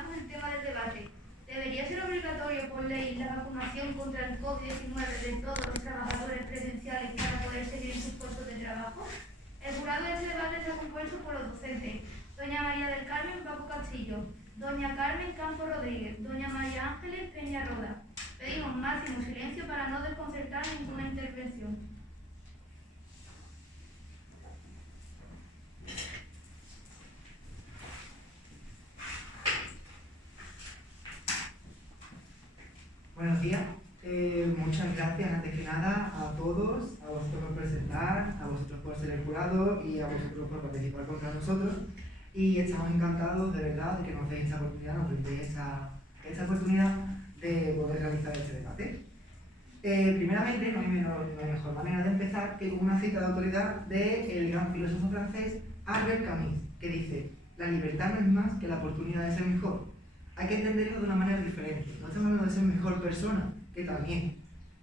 Comenzamos el tema del debate. ¿Debería ser obligatorio por ley la vacunación contra el COVID-19 de todos los trabajadores presenciales para poder seguir en sus puestos de trabajo? El jurado de este debate está compuesto por los docentes: doña María del Carmen Paco Castillo, doña Carmen Campo Rodríguez, doña María Ángeles Peña Roda. Pedimos máximo silencio para no desconcertar ninguna intervención. Buenos días, muchas gracias antes que nada a todos, a vosotros por presentar, a vosotros por ser el jurado y a vosotros por participar contra nosotros. Y estamos encantados de verdad de que nos deis esta oportunidad, nos brindéis esta oportunidad de poder realizar este debate. Primeramente, no hay mejor manera de empezar que con una cita de autoridad del gran filósofo francés Albert Camus, que dice: la libertad no es más que la oportunidad de ser mejor. Hay que entenderlo de una manera diferente. No estamos hablando de ser mejor persona, que también.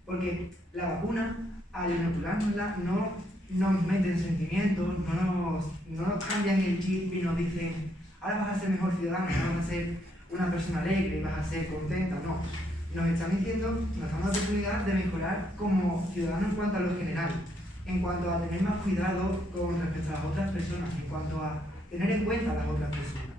Porque la vacuna, al inoculárnosla, no nos meten sentimientos, no nos cambian el chip y nos dicen: ahora vas a ser mejor ciudadano, ahora vas a ser una persona alegre y vas a ser contenta. No. Nos están diciendo, nos están dando la oportunidad de mejorar como ciudadanos en cuanto a lo general, en cuanto a tener más cuidado con respecto a las otras personas, en cuanto a tener en cuenta a las otras personas.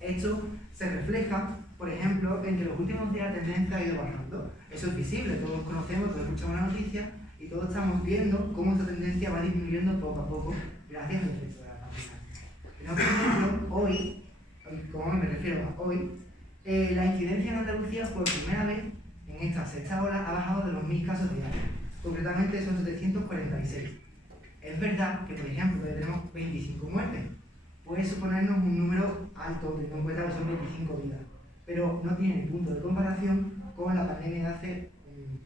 Esto se refleja, por ejemplo, en que los últimos días la tendencia ha ido bajando. Eso es visible, todos conocemos, todos escuchamos la noticia y todos estamos viendo cómo esa tendencia va disminuyendo poco a poco gracias al efecto de la pandemia. Pero, por ejemplo, hoy, como me refiero a hoy, la incidencia en Andalucía por primera vez en esta sexta ola ha bajado de los 1000 casos diarios. Concretamente son 746. Es verdad que, por ejemplo, tenemos 25 muertes. Puede suponernos un número alto, teniendo en cuenta que son 25 vidas, pero no tiene punto de comparación con la pandemia de hace,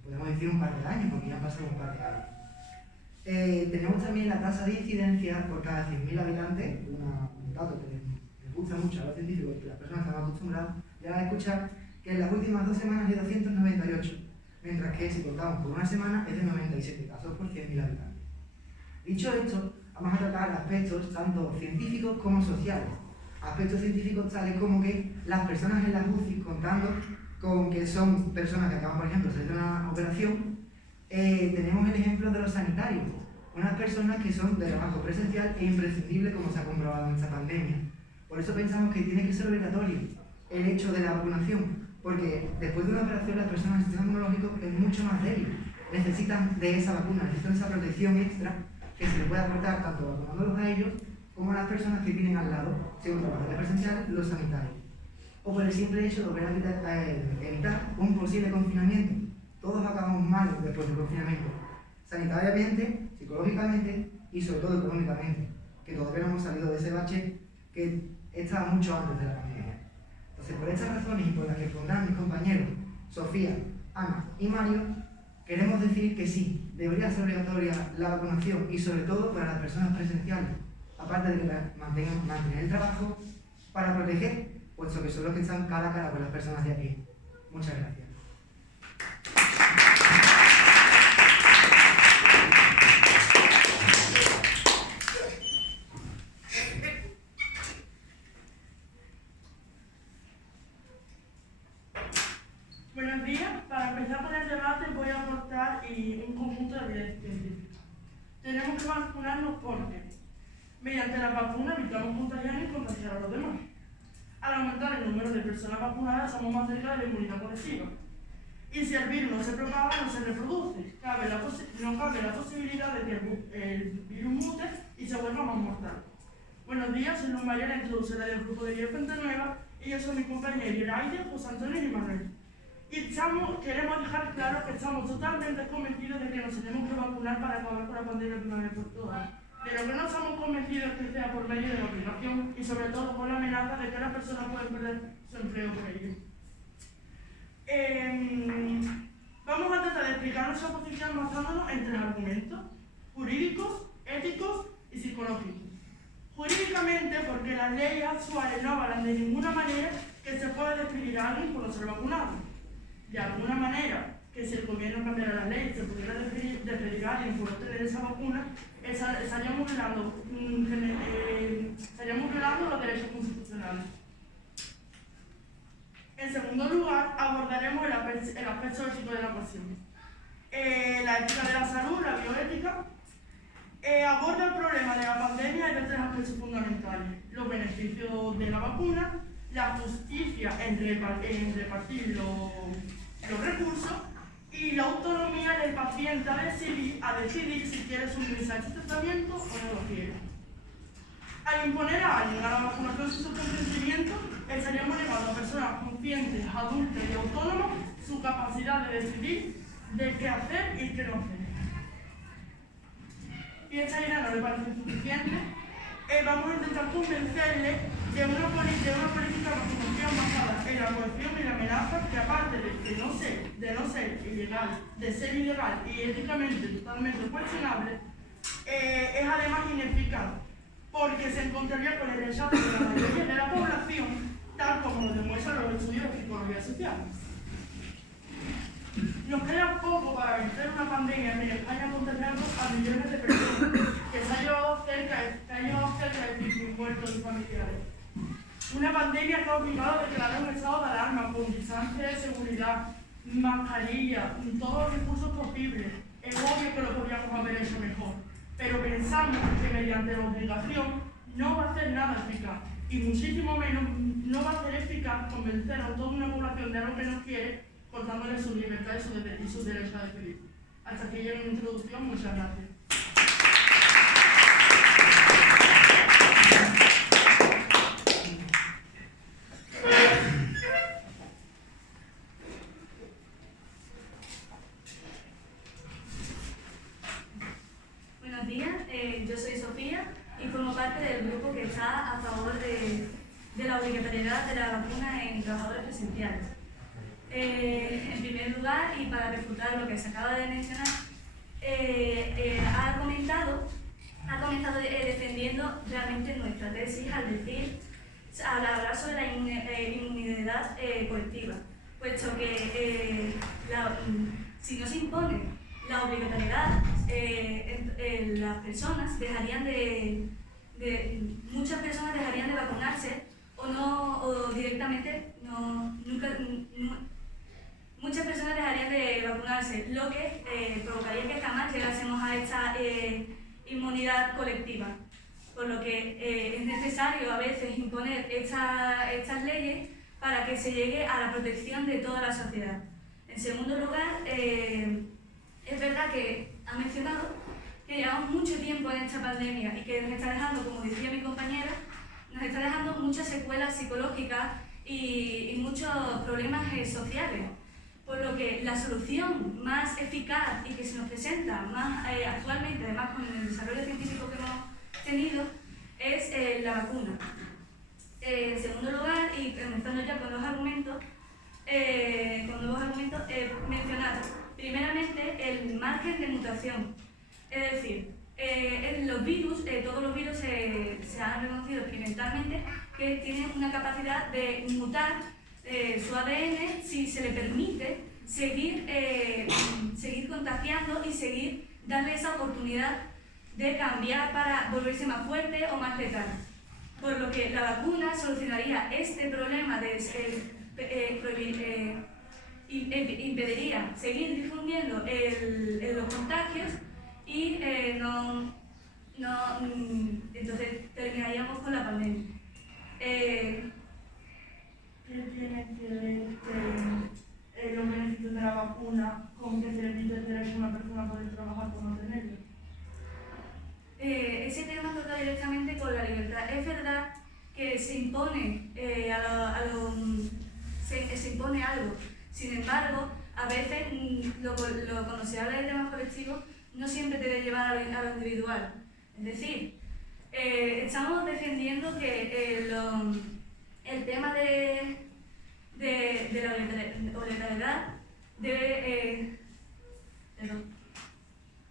podemos decir, un par de años, porque ya han pasado un par de años. Tenemos también la tasa de incidencia por cada 100.000 habitantes, un dato que les gusta mucho a los científicos, que las personas están acostumbradas ya a escuchar, que en las últimas 2 semanas es de 298, mientras que si contamos por una semana es de 97 casos por 100.000 habitantes. Dicho esto, vamos a tratar aspectos tanto científicos como sociales. Aspectos científicos tales como que las personas en las UCI, contando con que son personas que acaban, por ejemplo, de salir de una operación, tenemos el ejemplo de los sanitarios, unas personas que son de trabajo presencial e imprescindible, como se ha comprobado en esta pandemia. Por eso pensamos que tiene que ser obligatorio el hecho de la vacunación, porque después de una operación las personas del sistema inmunológico es mucho más débil, necesitan de esa vacuna, necesitan esa protección extra que se les puede aportar tanto vacunándolos a ellos como a las personas que tienen al lado, si un trabajador presencial, los sanitarios. O por el simple hecho de evitar un posible confinamiento. Todos acabamos mal después del confinamiento, sanitariamente, psicológicamente y sobre todo económicamente, que todavía no hemos salido de ese bache que estaba mucho antes de la pandemia. Entonces, por estas razones y por las que expondrán mis compañeros Sofía, Ana y Mario, queremos decir que sí, debería ser obligatoria la vacunación y sobre todo para las personas presenciales, aparte de que mantener el trabajo para proteger, puesto que son los que están cara a cara con las personas de aquí. Muchas gracias. Buenos días. Para empezar con el debate voy a aportar un conjunto de evidencias científicas. Tenemos que vacunarnos porque mediante la vacuna evitamos contagiar y contagiar a los demás. Al aumentar el número de personas vacunadas somos más cerca de la inmunidad colectiva. Y si el virus no se propaga, no se reproduce. No cabe la posibilidad de que el virus mute y se vuelva más mortal. Buenos días, soy Luz María, la introductora del grupo de Fuente Nueva, y yo soy mi compañera Iraide, José Antonio y Manuel. Y queremos dejar claro que estamos totalmente convencidos de que nos tenemos que vacunar para acabar con la pandemia de una vez por todas. De lo que no estamos convencidos es que sea por medio de la obligación y sobre todo con la amenaza de que las personas pueden perder su empleo por ello. Vamos a tratar de explicar nuestra posición basándonos en 3 argumentos: jurídicos, éticos y psicológicos. Jurídicamente, porque las leyes actuales no avalan de ninguna manera que se pueda despedir a alguien por no ser vacunado. De alguna manera, que si el gobierno cambiara las leyes, se pudiera despedir a alguien por no tener esa vacuna, estaríamos violando los derechos constitucionales. aspectos éticos de la cuestión. La ética de la salud, la bioética, aborda el problema de la pandemia desde tres aspectos fundamentales: los beneficios de la vacuna, la justicia en repartir los recursos y la autonomía del paciente a decidir si quiere suministrar este tratamiento o no lo quiere. Al imponer a alguien a la vacunación sin su consentimiento, estaríamos negando a personas conscientes, adultas y autónomas su capacidad de decidir de qué hacer y qué no hacer. Y esta idea no le parece suficiente. Vamos a intentar convencerle de una política de vacunación basada en la coerción y la amenaza, que aparte de no ser ilegal, de ser ilegal y éticamente totalmente cuestionable, es además ineficaz, porque se encontraría con el rechazo de la mayoría de la población, tal como lo demuestran los estudios de psicología social. Nos queda poco para vencer una pandemia en España contagiando a millones de personas, que se ha llevado cerca de 5.000 muertos y familiares. Una pandemia que ha obligado a declarar un estado de alarma con distancia de seguridad, mascarilla, todos los recursos posibles. Es obvio que lo podríamos haber hecho mejor, pero pensamos que mediante la obligación no va a ser nada eficaz, y muchísimo menos no va a ser eficaz convencer a toda una población de algo que no quiere, cortándole su libertad y sus derechos a decidir. Hasta aquí llega mi introducción. Muchas gracias. Buenos días, yo soy Sofía y formo parte del grupo que está a favor de la obligatoriedad de la vacuna en trabajadores presenciales. En primer lugar, y para refutar lo que se acaba de mencionar, ha comenzado defendiendo realmente nuestra tesis al hablar sobre la inmunidad colectiva, puesto que si no se impone la obligatoriedad, muchas personas dejarían de vacunarse o directamente muchas personas dejarían de vacunarse, lo que provocaría que jamás llegásemos a esta inmunidad colectiva. Por lo que es necesario a veces imponer estas leyes para que se llegue a la protección de toda la sociedad. En segundo lugar, es verdad que ha mencionado que llevamos mucho tiempo en esta pandemia y que nos está dejando, como decía mi compañera, nos está dejando muchas secuelas psicológicas y muchos problemas sociales. Por lo que la solución más eficaz y que se nos presenta más actualmente, además con el desarrollo científico que hemos tenido, es la vacuna. En segundo lugar, y comenzando ya con nuevos argumentos, mencionar primeramente el margen de mutación. Es decir, los virus, todos los virus se han reconocido experimentalmente que tienen una capacidad de mutar su ADN si se le permite seguir contagiando y darle esa oportunidad de cambiar para volverse más fuerte o más letal. Por lo que la vacuna solucionaría este problema impediría seguir difundiendo los contagios y entonces terminaríamos con la pandemia. ¿Qué tiene que ver los beneficios de la vacuna con que se le pide el derecho a una persona a poder trabajar por no tenerlo? Ese tema toca directamente con la libertad. Es verdad que se impone, se impone algo. Sin embargo, a veces cuando se habla de temas colectivos no siempre debe llevar a lo individual. Es decir, estamos defendiendo que el tema de la obligatoriedad debe...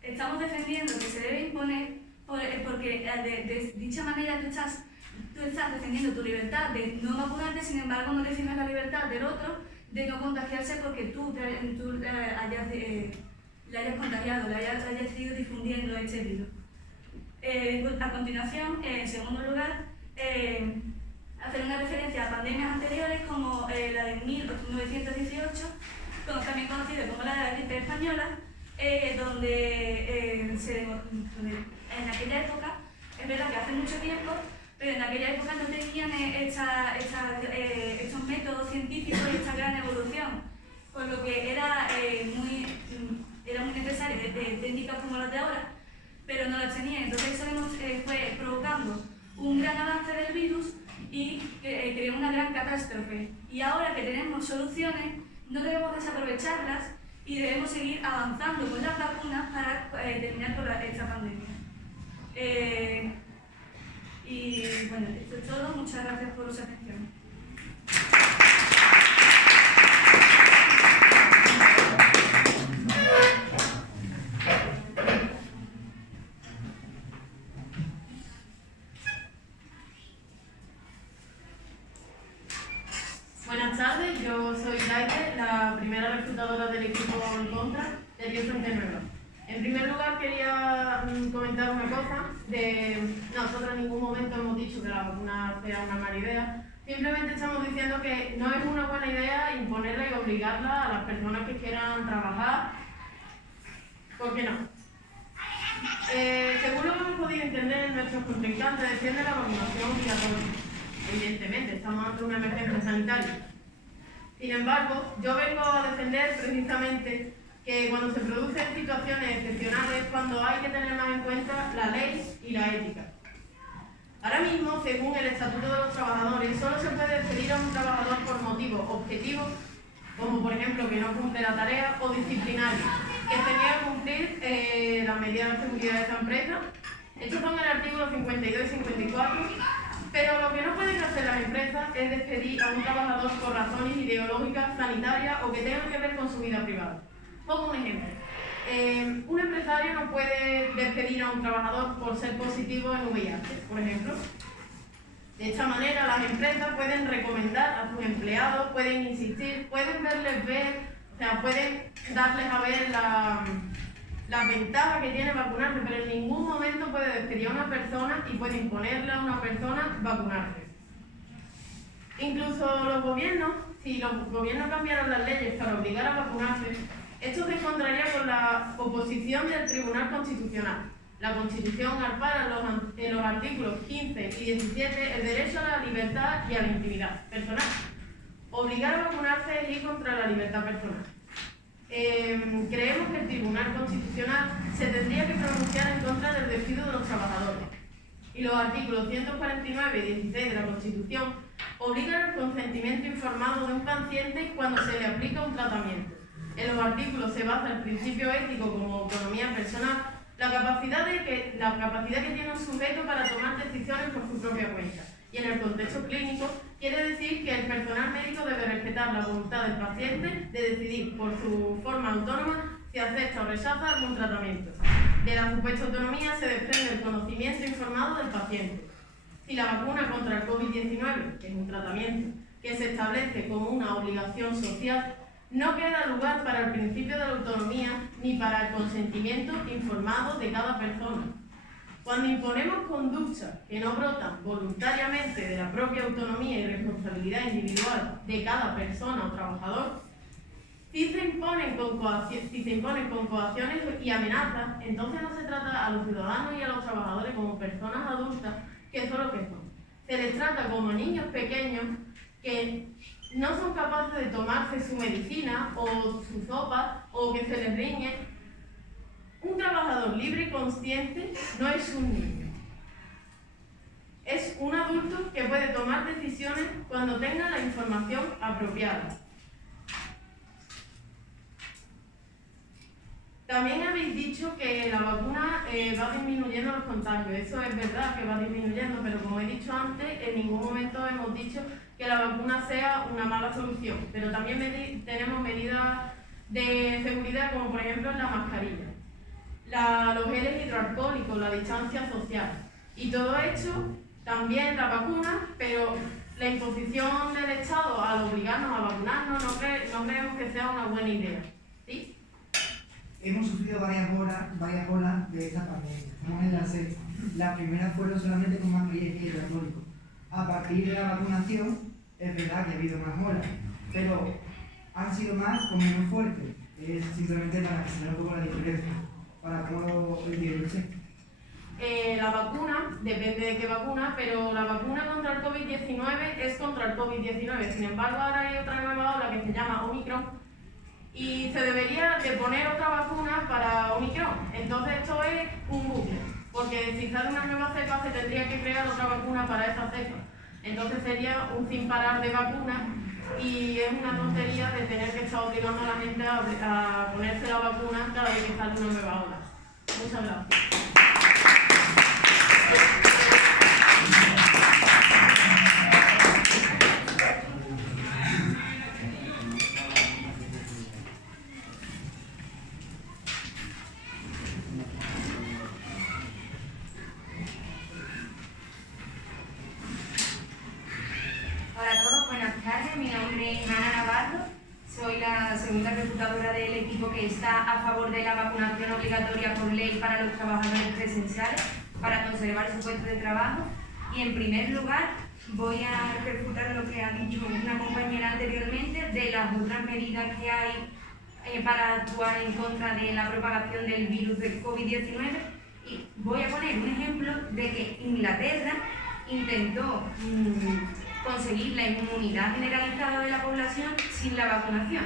estamos defendiendo que se debe imponer porque de dicha manera tú estás defendiendo tu libertad de no vacunarte, sin embargo no defiendes la libertad del otro de no contagiarse porque tú le hayas contagiado, le hayas ido difundiendo este virus. A continuación, en segundo lugar, hacer una referencia a pandemias anteriores como la de 1918, también conocida como la gripe española, donde en aquella época, es verdad que hace mucho tiempo, pero en aquella época no tenían estos métodos científicos y esta gran evolución, por lo que era muy necesario de técnicas como las de ahora, pero no las tenían. Entonces eso fue provocando un gran avance del virus y creó una gran catástrofe. Y ahora que tenemos soluciones, no debemos desaprovecharlas y debemos seguir avanzando con las vacunas para terminar con esta pandemia. Y bueno, esto es todo. Muchas gracias por su atención. Buenas tardes, yo soy Laite, la primera reclutadora del equipo en contra del Río Fuente Nueva. En primer lugar quería comentar una cosa. Nosotros en ningún momento hemos dicho que la vacuna sea una mala idea. Simplemente estamos diciendo que no es una buena idea imponerla y obligarla a las personas que quieran trabajar. ¿Por qué no? Según lo que hemos podido entender, nuestros contrincantes defienden la vacunación obligatoria. Evidentemente, estamos ante una emergencia sanitaria. Sin embargo, yo vengo a defender precisamente que cuando se producen situaciones excepcionales es cuando hay que tener más en cuenta la ley y la ética. Ahora mismo, según el Estatuto de los Trabajadores, solo se puede despedir a un trabajador por motivos objetivos, como por ejemplo que no cumple la tarea, o disciplinarios, que se niega a cumplir las medidas de seguridad de esa empresa. Estos son el artículo 52 y 54, pero lo que no pueden hacer las empresas es despedir a un trabajador por razones ideológicas, sanitarias o que tengan que ver con su vida privada. Pongo un ejemplo. Un empresario no puede despedir a un trabajador por ser positivo en VIH, por ejemplo. De esta manera, las empresas pueden recomendar a sus empleados, pueden insistir, pueden pueden darles a ver las ventajas que tiene vacunarse, pero en ningún momento puede despedir a una persona y puede imponerle a una persona vacunarse. Incluso los gobiernos, si los gobiernos cambiaran las leyes para obligar a vacunarse, esto se encontraría con la oposición del Tribunal Constitucional. La Constitución ampara en los artículos 15 y 17 el derecho a la libertad y a la intimidad personal. Obligar a vacunarse es ir contra la libertad personal. Creemos que el Tribunal Constitucional se tendría que pronunciar en contra del despido de los trabajadores. Y los artículos 149 y 16 de la Constitución obligan al consentimiento informado de un paciente cuando se le aplica un tratamiento. En los artículos se basa el principio ético como autonomía personal, la capacidad que tiene un sujeto para tomar decisiones por su propia cuenta. Y en el contexto clínico quiere decir que el personal médico debe respetar la voluntad del paciente de decidir por su forma autónoma si acepta o rechaza algún tratamiento. De la supuesta autonomía se desprende el conocimiento informado del paciente. Si la vacuna contra el COVID-19, que es un tratamiento que se establece como una obligación social, no queda lugar para el principio de la autonomía ni para el consentimiento informado de cada persona. Cuando imponemos conductas que no brotan voluntariamente de la propia autonomía y responsabilidad individual de cada persona o trabajador, si se imponen con coacciones y amenazas, entonces no se trata a los ciudadanos y a los trabajadores como personas adultas que son lo que son. Se les trata como niños pequeños que no son capaces de tomarse su medicina o su sopa o que se les riñe. Un trabajador libre y consciente no es un niño. Es un adulto que puede tomar decisiones cuando tenga la información apropiada. También habéis dicho que la vacuna va disminuyendo los contagios. Eso es verdad que va disminuyendo, pero como he dicho antes, en ningún momento hemos dicho que la vacuna sea una mala solución. Pero también tenemos medidas de seguridad, como por ejemplo la mascarilla, los geles hidroalcohólicos, la distancia social. Y todo esto, también la vacuna, pero la imposición del Estado al obligarnos a vacunarnos no creemos que sea una buena idea. ¿Sí? Hemos sufrido varias olas de esta pandemia. Estamos en la sexta. Las primeras fueron solamente con mascarilla y hidroalcohólico. A partir de la vacunación, es verdad que ha habido más olas, pero ¿Ha sido más o menos fuerte? Es simplemente para que se vea un poco la diferencia, para cómo lo entiende usted. La vacuna, depende de qué vacuna, pero la vacuna contra el COVID-19 es contra el COVID-19. Sin embargo, ahora hay otra nueva ola que se llama Omicron y se debería de poner otra vacuna para Omicron. Entonces esto es un bucle, porque si sale una nueva cepa se tendría que crear otra vacuna para esa cepa. Entonces sería un sin parar de vacunas y es una tontería de tener que estar obligando a la gente a ponerse la vacuna cada vez que sale una nueva ola. Muchas gracias. Hola a todos, buenas tardes. Mi nombre es Ana Navarro. Soy la segunda reclutadora del equipo que está a favor de la vacunación obligatoria por ley para los trabajadores presenciales para conservar su puesto de trabajo. Y en primer lugar voy a refutar lo que ha dicho una compañera anteriormente de las otras medidas que hay para actuar en contra de la propagación del virus del COVID-19. Y voy a poner un ejemplo de que Inglaterra intentó conseguir la inmunidad generalizada de la población sin la vacunación,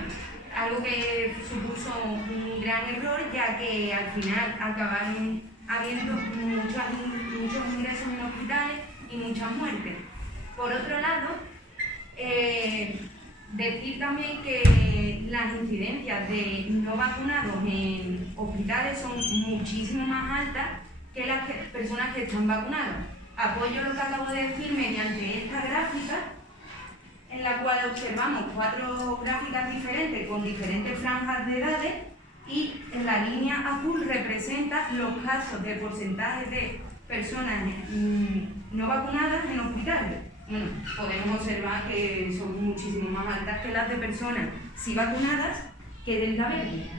algo que supuso un gran error, ya que al final acabaron habiendo muchos ingresos en hospitales y muchas muertes. Por otro lado, decir también que las incidencias de no vacunados en hospitales son muchísimo más altas que las personas que están vacunadas. Apoyo lo que acabo de decir mediante esta gráfica, en la cual observamos 4 gráficas diferentes con diferentes franjas de edades y en la línea azul representa los casos de porcentaje de personas no vacunadas en hospitales. Bueno, podemos observar que son muchísimo más altas que las de personas sí vacunadas que del verde.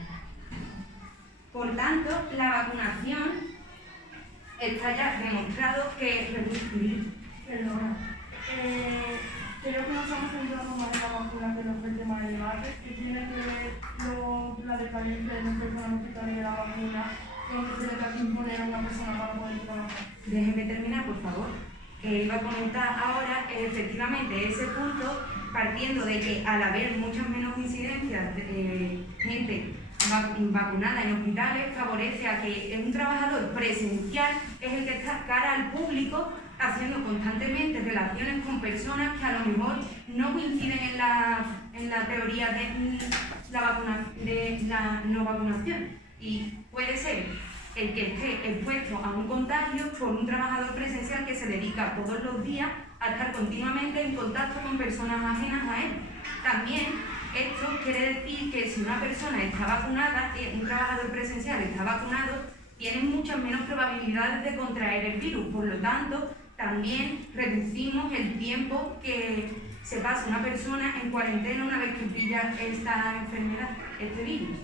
Por tanto, la vacunación está ya demostrado que reduce. Perdona. Creo que nos estamos centrando más en la vacuna que en el tema del debate, que tiene que ver la decadencia de los personas hospitales de la vacuna con que se le trata de imponer a una persona para poder trabajar. Déjeme terminar, por favor. Iba a comentar ahora efectivamente ese punto, partiendo de que al haber muchas menos incidencias de gente vacunada en hospitales, favorece a que un trabajador presencial es el que está cara al público haciendo constantemente relaciones con personas que a lo mejor no coinciden en la teoría de la no vacunación. Y puede ser el que esté expuesto a un contagio por un trabajador presencial que se dedica todos los días a estar continuamente en contacto con personas ajenas a él. También esto quiere decir que si una persona está vacunada, un trabajador presencial está vacunado, tiene muchas menos probabilidades de contraer el virus. Por lo tanto, también reducimos el tiempo que se pasa una persona en cuarentena una vez que pilla esta enfermedad, este virus.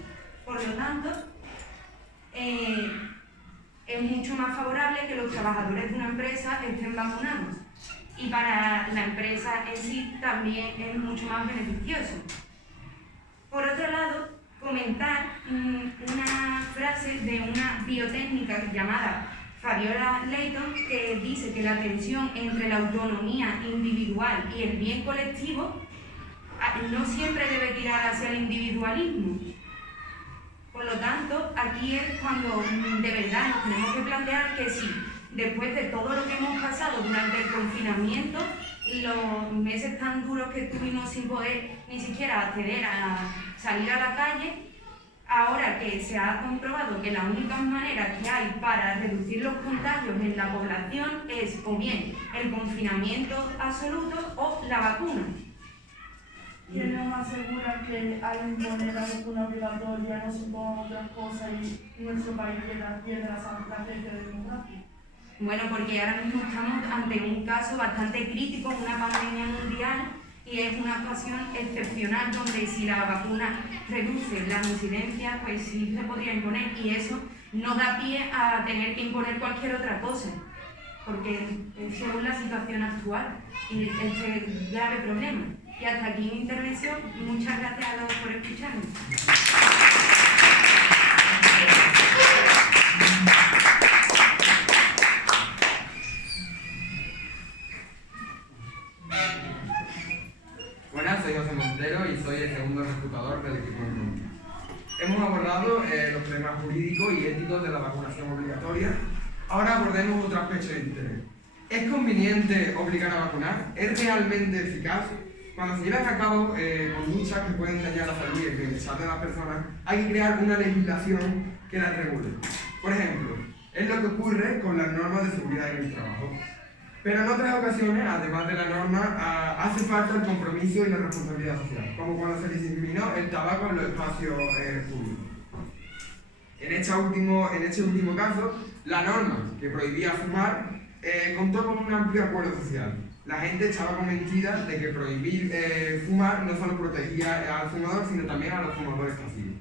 Por lo tanto, es mucho más favorable que los trabajadores de una empresa estén vacunados. Y para la empresa en sí también es mucho más beneficioso. Por otro lado, comentar una frase de una biotécnica llamada Fabiola Layton, que dice que la tensión entre la autonomía individual y el bien colectivo no siempre debe tirar hacia el individualismo. Por lo tanto, aquí es cuando de verdad nos tenemos que plantear que sí, después de todo lo que hemos pasado durante el confinamiento, los meses tan duros que estuvimos sin poder ni siquiera acceder a salir a la calle, ahora que se ha comprobado que la única manera que hay para reducir los contagios en la población es o bien el confinamiento absoluto o la vacuna. ¿Quién nos asegura que al imponer la vacuna obligatoria no se pongan otras cosas y nuestro país pierde la estrategia de democracia? Bueno, porque ahora mismo estamos ante un caso bastante crítico, una pandemia mundial, y es una ocasión excepcional donde si la vacuna reduce las incidencias, pues sí se podría imponer, y eso no da pie a tener que imponer cualquier otra cosa, porque según la situación actual y este grave problema. Y hasta aquí mi intervención. Muchas gracias a todos por escucharme. Buenas, soy José Montero y soy el segundo refutador del equipo de Crónica. Hemos abordado los temas jurídicos y éticos de la vacunación obligatoria. Ahora abordemos otro aspecto de interés. ¿Es conveniente obligar a vacunar? ¿Es realmente eficaz? Cuando se llevan a cabo conductas que pueden dañar la salud y el bienestar de las personas, hay que crear una legislación que las regule. Por ejemplo, es lo que ocurre con las normas de seguridad en el trabajo. Pero en otras ocasiones, además de la norma, hace falta el compromiso y la responsabilidad social, como cuando se discriminó el tabaco en los espacios públicos. En este último caso, la norma que prohibía fumar contó con un amplio acuerdo social. La gente estaba convencida de que prohibir fumar no solo protegía al fumador, sino también a los fumadores pasivos.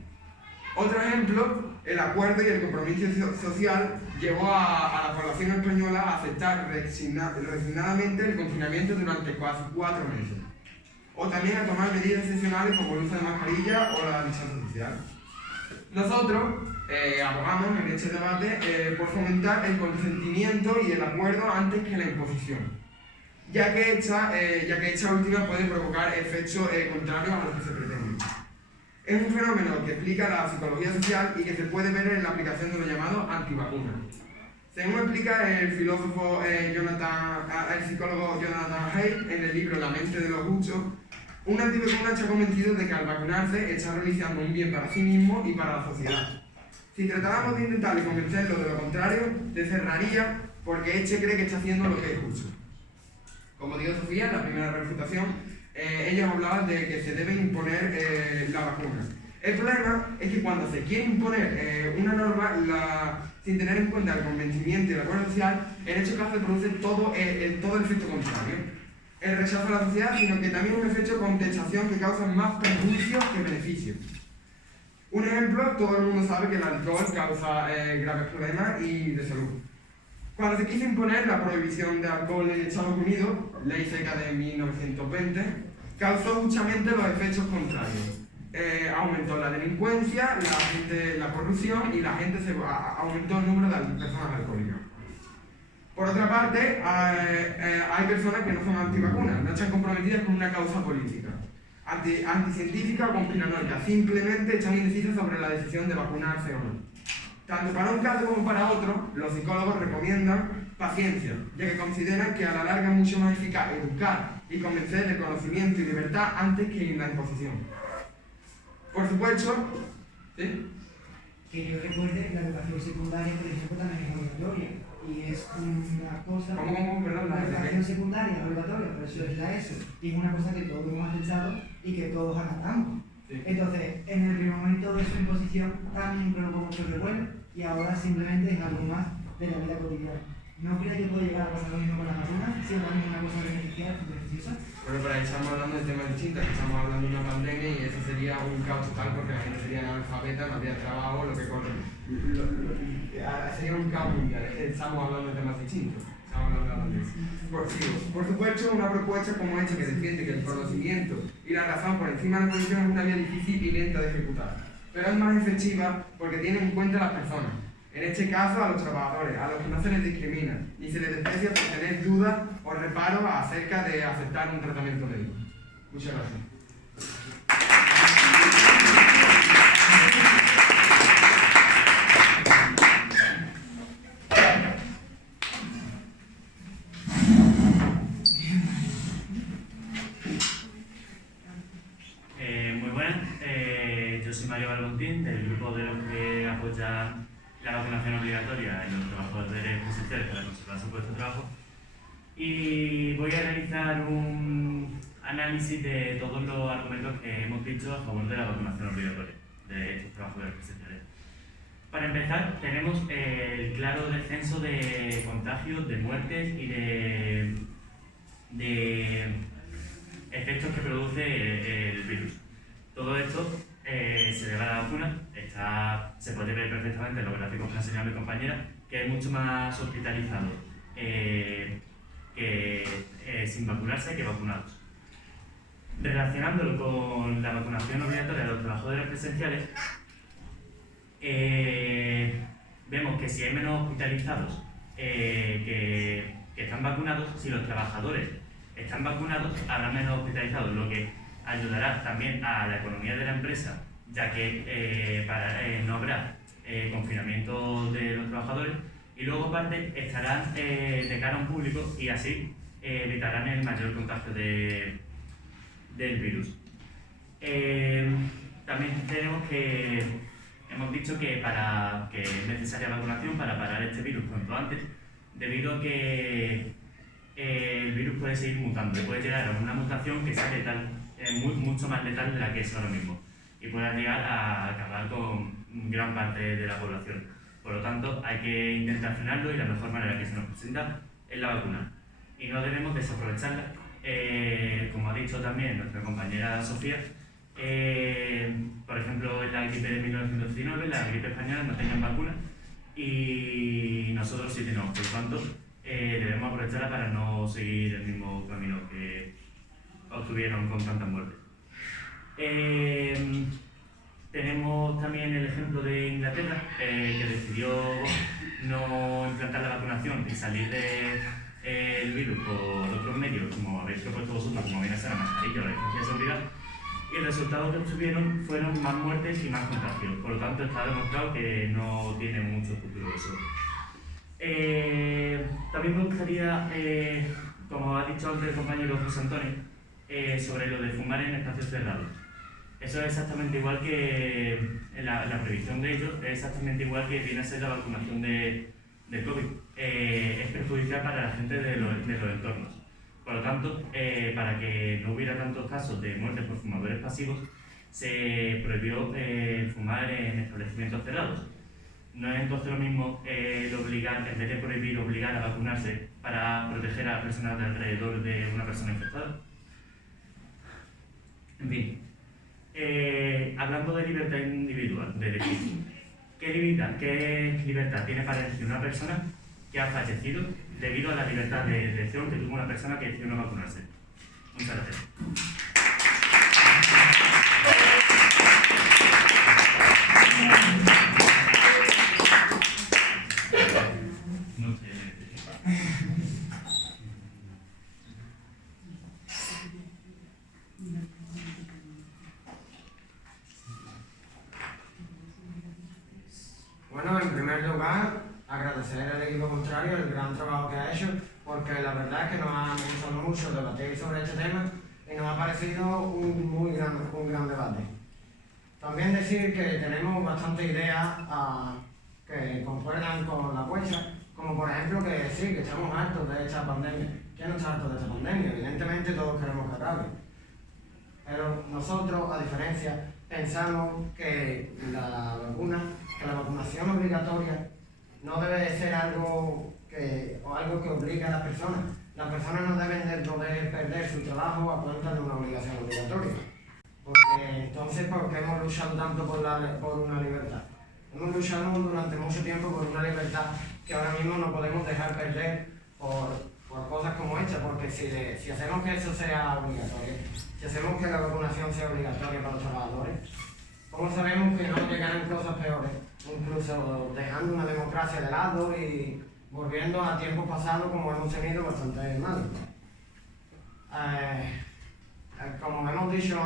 Otro ejemplo, el acuerdo y el compromiso social llevó a la población española a aceptar resignadamente el confinamiento durante casi 4 meses. O también a tomar medidas excepcionales como el uso de mascarilla o la distancia social. Nosotros abogamos en este debate por fomentar el consentimiento y el acuerdo antes que la imposición, ya que esta última puede provocar efectos contrarios a los que se pretenden. Es un fenómeno que explica la psicología social y que se puede ver en la aplicación de lo llamado antivacunas. Según explica el psicólogo Jonathan Haidt en el libro La mente de los justos, un antivacuna está convencido de que al vacunarse está realizando un bien para sí mismo y para la sociedad. Si tratáramos de intentarle convencerlo de lo contrario, se cerraría porque éste cree que está haciendo lo que es justo. Como dijo Sofía en la primera refutación, ellos hablaban de que se debe imponer la vacuna. El problema es que cuando se quiere imponer una norma sin tener en cuenta el convencimiento y el acuerdo social, en este caso se produce todo el efecto contrario. El rechazo a la sociedad, sino que también un efecto de contestación que causa más perjuicios que beneficios. Un ejemplo, todo el mundo sabe que el alcohol causa graves problemas y de salud. Cuando se quiso imponer la prohibición de alcohol en Estados Unidos, ley seca de 1920, causó justamente los efectos contrarios. Aumentó la delincuencia, la corrupción y aumentó el número de personas alcohólicas. Por otra parte, hay personas que no son antivacunas, no están comprometidas con una causa política, anticientífica o conspiranoica, simplemente están indecisas sobre la decisión de vacunarse o no. Tanto para un caso como para otro, los psicólogos recomiendan paciencia, ya que consideran que a la larga es mucho más eficaz educar y convencer de conocimiento y libertad antes que en la imposición. Por supuesto, ¿sí? Que yo recuerde, la educación secundaria, por ejemplo, también es obligatoria. Y es una cosa... ¿Cómo? Perdón, la educación secundaria es obligatoria, pero eso es la ESO. Y es una cosa que todos hemos aceptado y que todos acatamos. Sí. Entonces, en el primer momento de su imposición también provocó mucho revuelo y ahora simplemente es algo más de la vida cotidiana. ¿No cree que puede llegar a pasar lo mismo con las vacunas? Si es una cosa beneficiosa. Bueno, pero ahí estamos hablando de temas distintos, que estamos hablando de una pandemia y eso sería un caos total porque la gente sería analfabeta, no habría trabajo, sería un caos mundial. Estamos hablando de temas distintos. Por supuesto, una propuesta como esta que defiende que el conocimiento y la razón por encima de la posición es una vía difícil y lenta de ejecutar, pero es más efectiva porque tiene en cuenta a las personas, en este caso a los trabajadores, a los que no se les discrimina ni se les desprecia por tener dudas o reparos acerca de aceptar un tratamiento médico. Muchas gracias. Muy buenas, yo soy Mario Balbontín, del grupo de los que apoya la vacunación obligatoria en los trabajadores presenciales para conservar su puesto de trabajo, y voy a realizar un análisis de todos los argumentos que hemos dicho a favor de la vacunación obligatoria de estos trabajadores presenciales. Para empezar, tenemos el claro descenso de contagios, de muertes y de efectos que produce el virus. Todo esto se debe a la vacuna. Se puede ver perfectamente en los gráficos que ha enseñado mi compañera, que es mucho más hospitalizado sin vacunarse que vacunados. Relacionándolo con la vacunación obligatoria de los trabajadores presenciales, vemos que si hay menos hospitalizados que están vacunados, si los trabajadores están vacunados, habrá menos hospitalizados, lo que ayudará también a la economía de la empresa, ya que no habrá confinamiento de los trabajadores, y luego aparte estarán de cara a un público y así evitarán el mayor contagio del virus. También hemos dicho que es necesaria vacunación para parar este virus cuanto antes, debido a que el virus puede seguir mutando, puede llegar a una mutación que sea letal, mucho más letal de la que es ahora mismo, y pueda llegar a acabar con gran parte de la población. Por lo tanto, hay que intentar frenarlo y la mejor manera que se nos presenta es la vacuna. Y no debemos desaprovecharla. Como ha dicho también nuestra compañera Sofía, por ejemplo, en la gripe de 1919, la gripe española no tenían vacuna y nosotros sí tenemos. Por lo tanto, debemos aprovecharla para no seguir el mismo camino que obtuvieron con tantas muertes. Tenemos también el ejemplo de Inglaterra, que decidió no implantar la vacunación y salir del virus por otros medios, como habéis propuesto vosotros, como viene a ser la mascarilla o la distancia de seguridad, y el resultado que obtuvieron fueron más muertes y más contagios. Por lo tanto, está demostrado que no tiene mucho futuro eso. También me gustaría, como ha dicho antes el compañero José Antonio, sobre lo de fumar en espacios cerrados. Eso es exactamente igual que la previsión de ello, es exactamente igual que viene a ser la vacunación de COVID. Es perjudicial para la gente de los entornos. Por lo tanto, para que no hubiera tantos casos de muertes por fumadores pasivos, se prohibió fumar en establecimientos cerrados. No es entonces lo mismo obligar, en vez de prohibir, obligar a vacunarse para proteger a las personas de alrededor de una persona infectada. En fin, hablando de libertad individual, de elegir, ¿qué libertad tiene para elegir una persona que ha fallecido debido a la libertad de elección que tuvo una persona que decidió no vacunarse? Muchas gracias. Bueno, en primer lugar, agradecer al equipo contrario el gran trabajo que ha hecho, porque la verdad es que nos ha gustado mucho debatir sobre este tema y nos ha parecido un gran debate. También decir que tenemos bastantes ideas que concuerdan con la vuestra, como por ejemplo que sí, que estamos hartos de esta pandemia. ¿Quién no está harto de esta pandemia? Evidentemente todos queremos que acabe. Pero nosotros, a diferencia, pensamos que la vacunación obligatoria no debe de ser algo que obligue a las personas. Las personas no deben de poder perder su trabajo a cuenta de una obligación obligatoria. Porque entonces, ¿por qué hemos luchado tanto por una libertad? Hemos luchado durante mucho tiempo por una libertad que ahora mismo no podemos dejar perder por cosas como esta, porque si hacemos que eso sea obligatorio, si hacemos que la vacunación sea obligatoria para los trabajadores, ¿cómo sabemos que no llegarán cosas peores? Incluso dejando una democracia de lado y volviendo a tiempos pasados como hemos tenido bastante mal. Como hemos dicho